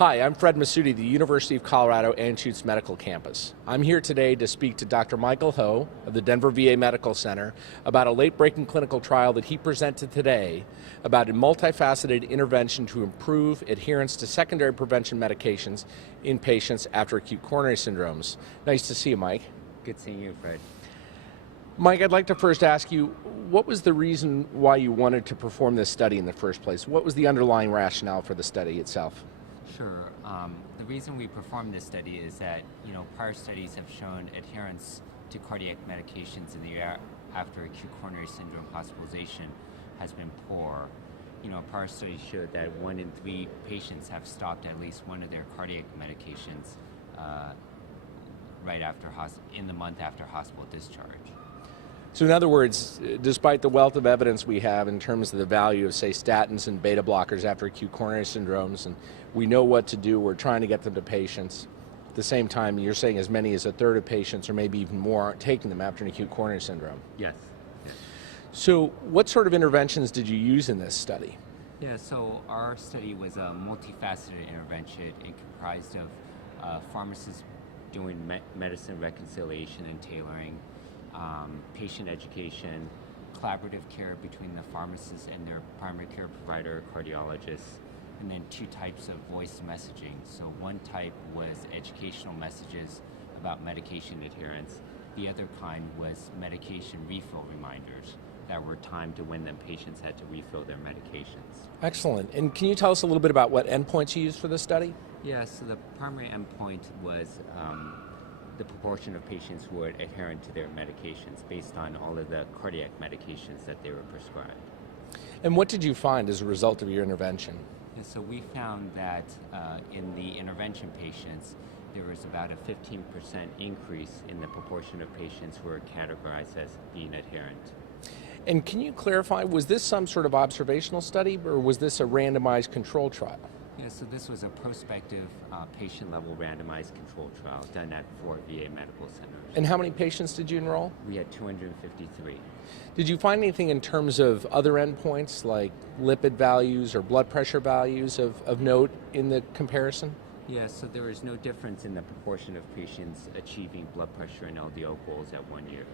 Hi, I'm Fred Masoudi, the University of Colorado Anschutz Medical Campus. I'm here today to speak to Dr. Michael Ho of the Denver VA Medical Center about a late-breaking clinical trial that he presented today about a multifaceted intervention to improve adherence to secondary prevention medications in patients after acute coronary syndromes. Nice to see you, Mike. Good seeing you, Fred. Mike, I'd like to first ask you, what was the reason why you wanted to perform this study in the first place? What was the underlying rationale for the study itself? Sure. The reason we performed this study is that, prior studies have shown adherence to cardiac medications in the year after acute coronary syndrome hospitalization has been poor. Prior studies showed that 1 in 3 patients have stopped at least one of their cardiac medications in the month after hospital discharge. So in other words, despite the wealth of evidence we have in terms of the value of, say, statins and beta blockers after acute coronary syndromes, and we know what to do, we're trying to get them to patients. At the same time, you're saying as many as a third of patients, or maybe even more, aren't taking them after an acute coronary syndrome. Yes. So what sort of interventions did you use in this study? Yeah, so our study was a multifaceted intervention. It comprised of pharmacists doing medicine reconciliation and tailoring, patient education, collaborative care between the pharmacist and their primary care provider, cardiologist, and then 2 types of voice messaging. So one type was educational messages about medication adherence. The other kind was medication refill reminders that were timed to when the patients had to refill their medications. Excellent. And can you tell us a little bit about what endpoints you used for this study? Yeah, so the primary endpoint was the proportion of patients who were adherent to their medications based on all of the cardiac medications that they were prescribed. And what did you find as a result of your intervention? And so we found that in the intervention patients, there was about a 15% increase in the proportion of patients who were categorized as being adherent. And can you clarify, was this some sort of observational study, or was this a randomized control trial? Yeah, so this was a prospective patient-level randomized control trial done at 4 VA medical centers. And how many patients did you enroll? We had 253. Did you find anything in terms of other endpoints like lipid values or blood pressure values of note in the comparison? Yeah, so there was no difference in the proportion of patients achieving blood pressure and LDL goals at 1 year.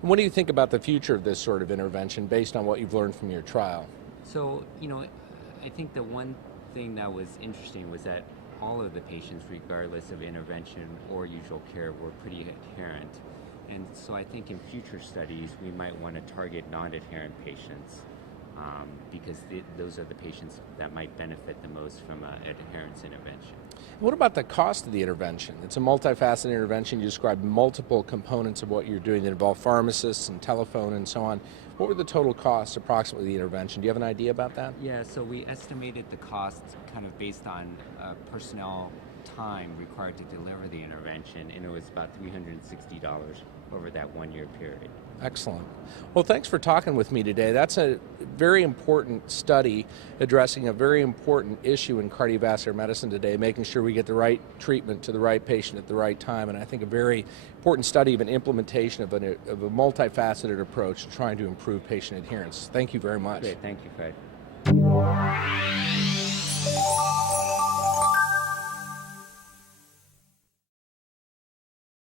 And what do you think about the future of this sort of intervention based on what you've learned from your trial? So, I think the one thing that was interesting was that all of the patients, regardless of intervention or usual care, were pretty adherent. And so I think in future studies, we might want to target non-adherent patients because those are the patients that might benefit the most from an adherence intervention. What about the cost of the intervention? It's a multifaceted intervention. You described multiple components of what you're doing that involve pharmacists and telephone and so on. What were the total costs approximately of the intervention? Do you have an idea about that? Yeah, so we estimated the cost kind of based on personnel time required to deliver the intervention, and it was about $360 over that 1-year period. Excellent. Well, thanks for talking with me today. That's a very important study addressing a very important issue in cardiovascular medicine today, making sure we get the right treatment to the right patient at the right time, and I think a very important study of an implementation of a multifaceted approach to trying to improve patient adherence. Thank you very much. Great. Thank you, Fred.